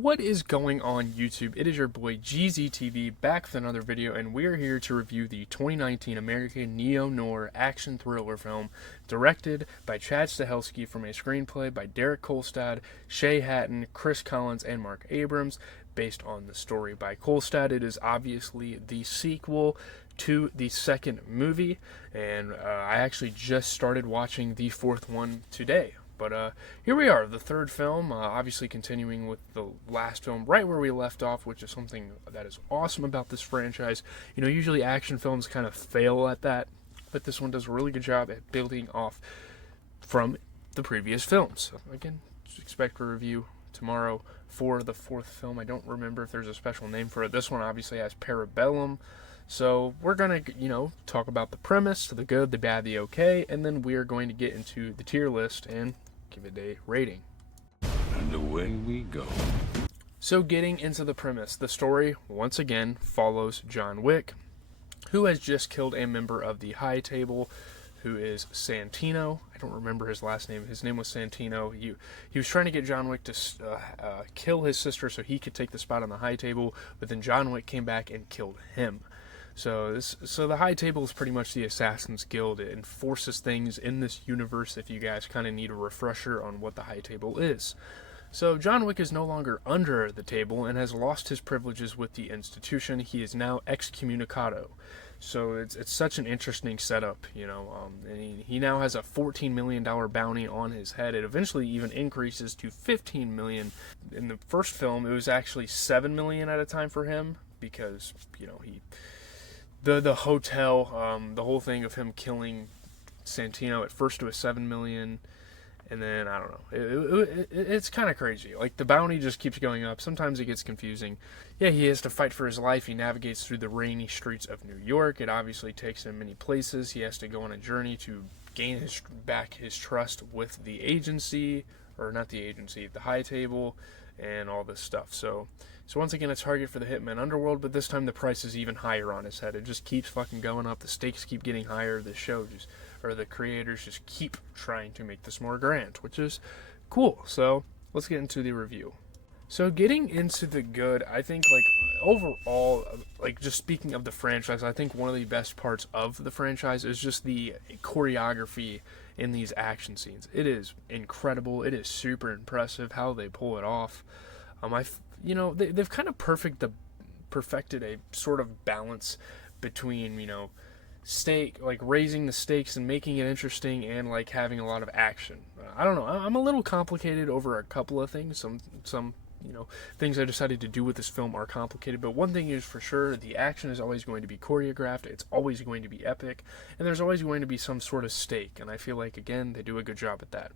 What is going on YouTube? It is your boy GZTV back with another video, and we are here to review the 2019 American neo-noir action thriller film directed by Chad Stahelski from a screenplay by Derek Kolstad, Shay Hatton, Chris Collins, and Mark Abrams, based on the story by Kolstad. It is obviously the sequel to the second movie, and I actually just started watching the fourth one today. But here we are, the third film, obviously continuing with the last film right where we left off, which is something that is awesome about this franchise. You know, usually action films kind of fail at that, but this one does a really good job at building off from the previous films. So again, just expect a review tomorrow for the fourth film. I don't remember if there's a special name for it. This one obviously has Parabellum. So we're going to, talk about the premise, the good, the bad, the okay, and then we are going to get into the tier list and give it a rating. And away we go. So getting into the premise, the story, once again, follows John Wick, who has just killed a member of the High Table, who is Santino. I don't remember his last name. His name was Santino. He was trying to get John Wick to kill his sister so he could take the spot on the High Table, but then John Wick came back and killed him. So the High Table is pretty much the Assassin's Guild. It enforces things in this universe if you guys kind of need a refresher on what the High Table is. So John Wick is no longer under the table and has lost his privileges with the institution. He is now excommunicado. So it's such an interesting setup, and he now has a $14 million bounty on his head. It eventually even increases to $15 million. In the first film, it was actually $7 million at a time for him because, the hotel, the whole thing of him killing Santino, at first it was $7 million, and then, I don't know, it's kind of crazy. Like, the bounty just keeps going up. Sometimes it gets confusing. Yeah, he has to fight for his life. He navigates through the rainy streets of New York. It obviously takes him many places. He has to go on a journey to gain back his trust with the agency, or not the agency, the High Table, and all this stuff. So once again, a target for the hitman underworld, but this time the price is even higher on his head. It just keeps fucking going up. The stakes keep getting higher. The creators just keep trying to make this more grand, which is cool. So let's get into the review. So getting into the good, I think, overall, just speaking of the franchise, I think one of the best parts of the franchise is just the choreography in these action scenes. It is incredible. It is super impressive how they pull it off. They've kind of perfected a sort of balance between, raising the stakes and making it interesting and, having a lot of action. I don't know. I'm a little complicated over a couple of things. Some things I decided to do with this film are complicated, but one thing is for sure, the action is always going to be choreographed, it's always going to be epic, and there's always going to be some sort of stake, and I feel like, again, they do a good job at that.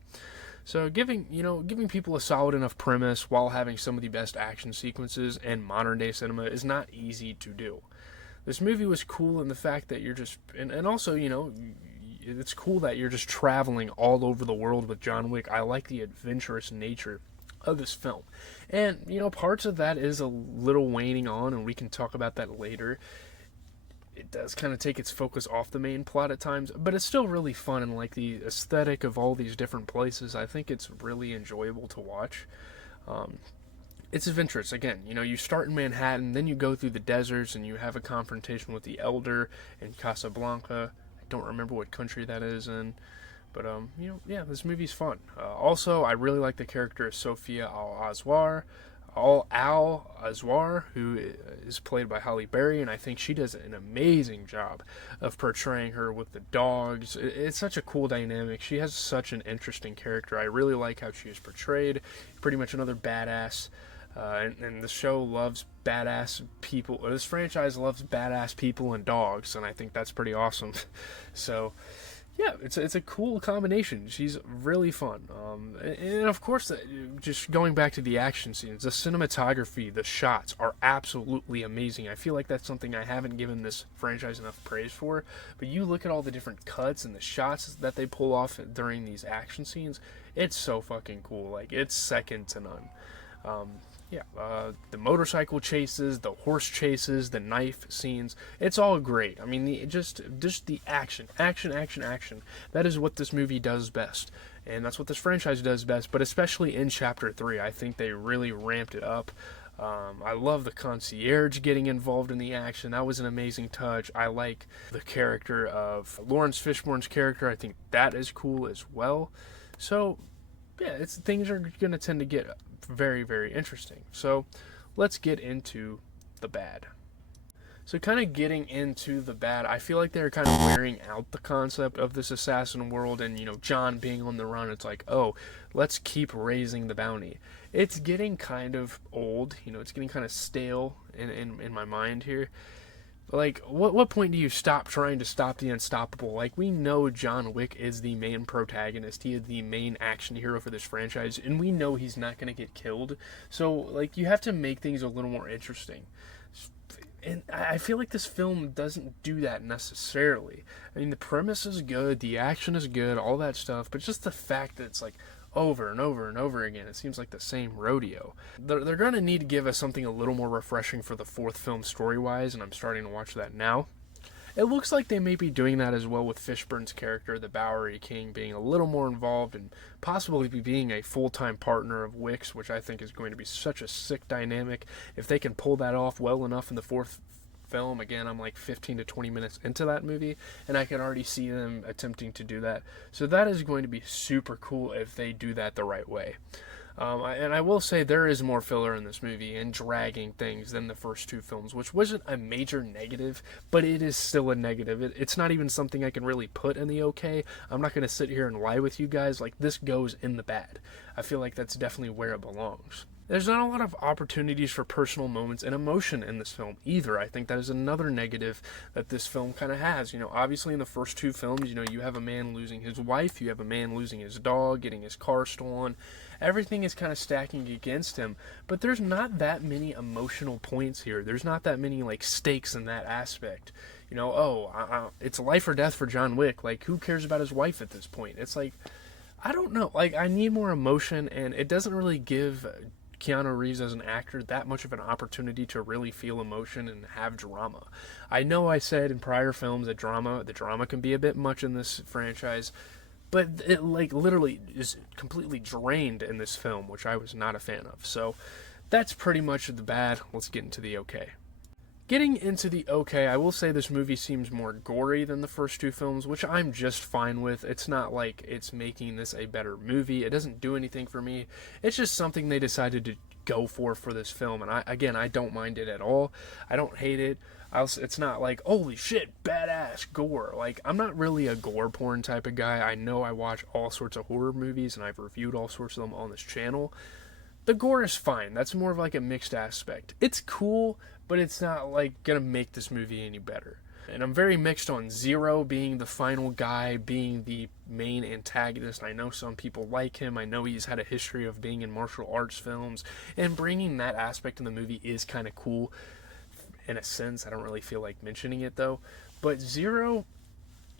So giving people a solid enough premise while having some of the best action sequences in modern day cinema is not easy to do. This movie was cool in the fact that you're just, and also, it's cool that you're just traveling all over the world with John Wick. I like the adventurous nature of this film. And, parts of that is a little waning on, and we can talk about that later. It does kind of take its focus off the main plot at times, but it's still really fun, and the aesthetic of all these different places, I think it's really enjoyable to watch. It's adventurous. Again, you start in Manhattan, then you go through the deserts, and you have a confrontation with the Elder in Casablanca. I don't remember what country that is in. But, this movie's fun. Also, I really like the character of Sophia Al-Azwar, who is played by Halle Berry, and I think she does an amazing job of portraying her with the dogs. It's such a cool dynamic. She has such an interesting character. I really like how she is portrayed. Pretty much another badass. And the show loves badass people. This franchise loves badass people and dogs, and I think that's pretty awesome. So, yeah, it's a cool combination. She's really fun. And of course, just going back to the action scenes, the cinematography, the shots are absolutely amazing. I feel like that's something I haven't given this franchise enough praise for. But you look at all the different cuts and the shots that they pull off during these action scenes, it's so fucking cool. It's second to none. Yeah, the motorcycle chases, the horse chases, the knife scenes, it's all great. I mean, just the action, action, action, action. That is what this movie does best. And that's what this franchise does best, but especially in Chapter 3, I think they really ramped it up. I love the concierge getting involved in the action. That was an amazing touch. I like the character of Lawrence Fishburne's character. I think that is cool as well. So, yeah, things are going to tend to get very, very interesting. So, let's get into the bad. So kind of getting into the bad, I feel like they're kind of wearing out the concept of this assassin world and, John being on the run. It's like, oh, let's keep raising the bounty. It's getting kind of old, it's getting kind of stale in my mind here. Like, what point do you stop trying to stop the unstoppable? Like, we know John Wick is the main protagonist. He is the main action hero for this franchise, and we know he's not going to get killed. So, like, you have to make things a little more interesting. And I feel like this film doesn't do that necessarily. I mean, the premise is good, the action is good, all that stuff, but just the fact that it's like over and over and over again, it seems like the same rodeo. They're going to need to give us something a little more refreshing for the fourth film story-wise, and I'm starting to watch that now. It looks like they may be doing that as well with Fishburne's character, the Bowery King, being a little more involved and possibly being a full-time partner of Wick's, which I think is going to be such a sick dynamic. If they can pull that off well enough in the fourth film, again, I'm like 15 to 20 minutes into that movie, and I can already see them attempting to do that. So that is going to be super cool if they do that the right way. And I will say there is more filler in this movie and dragging things than the first two films, which wasn't a major negative, but it is still a negative. It's not even something I can really put in the okay. I'm not going to sit here and lie with you guys. Like, this goes in the bad. I feel like that's definitely where it belongs. There's not a lot of opportunities for personal moments and emotion in this film either. I think that is another negative that this film kind of has. Obviously in the first two films, you have a man losing his wife, you have a man losing his dog, getting his car stolen. Everything is kind of stacking against him, but there's not that many emotional points here. There's not that many, like, stakes in that aspect. It's life or death for John Wick. Like, who cares about his wife at this point? It's like, I don't know. Like, I need more emotion, and it doesn't really give Keanu Reeves as an actor that much of an opportunity to really feel emotion and have drama. I know I said in prior films that the drama can be a bit much in this franchise, but it, like, literally is completely drained in this film, which I was not a fan of. So that's pretty much the bad. Let's get into the okay. Getting into the okay, I will say this movie seems more gory than the first two films, which I'm just fine with. It's not like it's making this a better movie. It doesn't do anything for me. It's just something they decided to go for this film, and I don't mind it at all. I don't hate it. It's not like, holy shit, badass gore. Like, I'm not really a gore porn type of guy. I know I watch all sorts of horror movies, and I've reviewed all sorts of them on this channel. The gore is fine. That's more of like a mixed aspect. It's cool, but it's not like gonna make this movie any better. And I'm very mixed on Zero being the final guy, being the main antagonist. I know some people like him. I know he's had a history of being in martial arts films, and bringing that aspect in the movie is kind of cool. In a sense, I don't really feel like mentioning it though. But Zero,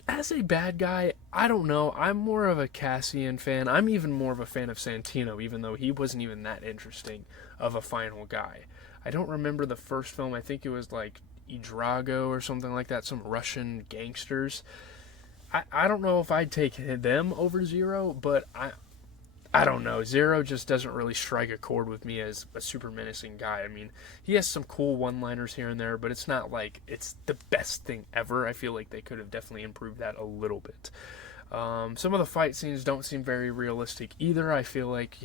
as a bad guy, I don't know. I'm more of a Cassian fan. I'm even more of a fan of Santino, even though he wasn't even that interesting of a final guy. I don't remember the first film. I think it was like Drago or something like that, some Russian gangsters. I don't know if I'd take them over Zero, but I don't know. Zero just doesn't really strike a chord with me as a super menacing guy. I mean, he has some cool one-liners here and there, but it's not like it's the best thing ever. I feel like they could have definitely improved that a little bit. Some of the fight scenes don't seem very realistic either. I feel like,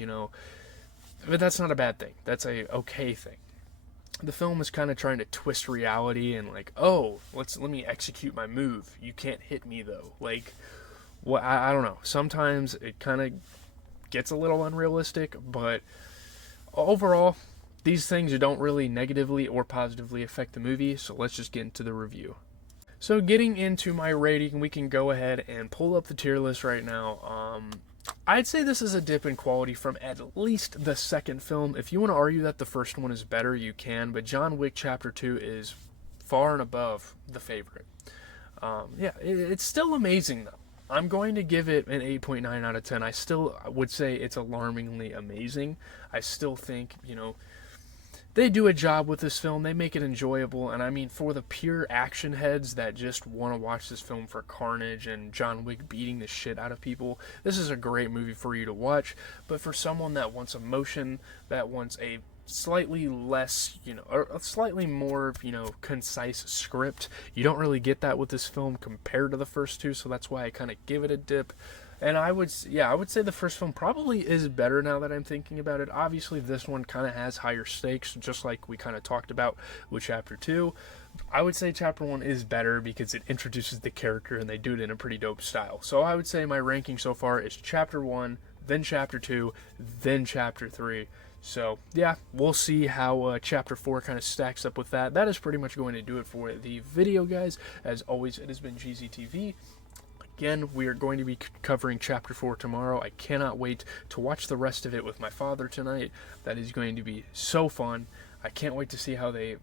but that's not a bad thing. That's a okay thing. The film is kind of trying to twist reality and like, oh, let me execute my move. You can't hit me though. Like, what? I don't know. Sometimes it kind of gets a little unrealistic, but overall, these things don't really negatively or positively affect the movie, so let's just get into the review. So getting into my rating, we can go ahead and pull up the tier list right now. I'd say this is a dip in quality from at least the second film. If you want to argue that the first one is better, you can, but John Wick Chapter 2 is far and above the favorite. It's still amazing though. I'm going to give it an 8.9 out of 10. I still would say it's alarmingly amazing. I still think, they do a job with this film. They make it enjoyable, and I mean, for the pure action heads that just want to watch this film for carnage and John Wick beating the shit out of people, this is a great movie for you to watch. But for someone that wants emotion, that wants a slightly less, or a slightly more, concise script, you don't really get that with this film compared to the first two, so that's why I kind of give it a dip. And I would say the first film probably is better now that I'm thinking about it. Obviously, this one kind of has higher stakes, just like we kind of talked about with Chapter 2. I would say Chapter 1 is better because it introduces the character and they do it in a pretty dope style. So I would say my ranking so far is Chapter 1, then Chapter 2, then Chapter 3. So, yeah, we'll see how Chapter 4 kind of stacks up with that. That is pretty much going to do it for the video, guys. As always, it has been GZTV. Again, we are going to be covering Chapter 4 tomorrow. I cannot wait to watch the rest of it with my father tonight. That is going to be so fun. I can't wait to see how they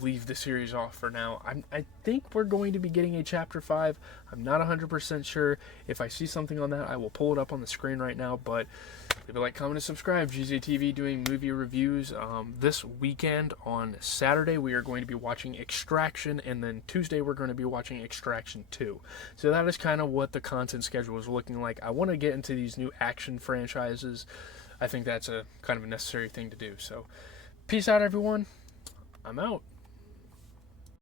leave the series off for now. I think we're going to be getting a Chapter 5. I'm not 100% sure. If I see something on that, I will pull it up on the screen right now, but leave a like, comment, and subscribe. GZTV doing movie reviews. This weekend on Saturday, we are going to be watching Extraction, and then Tuesday, we're going to be watching Extraction 2. So that is kind of what the content schedule is looking like. I want to get into these new action franchises. I think that's a kind of a necessary thing to do. So, peace out, everyone. I'm out.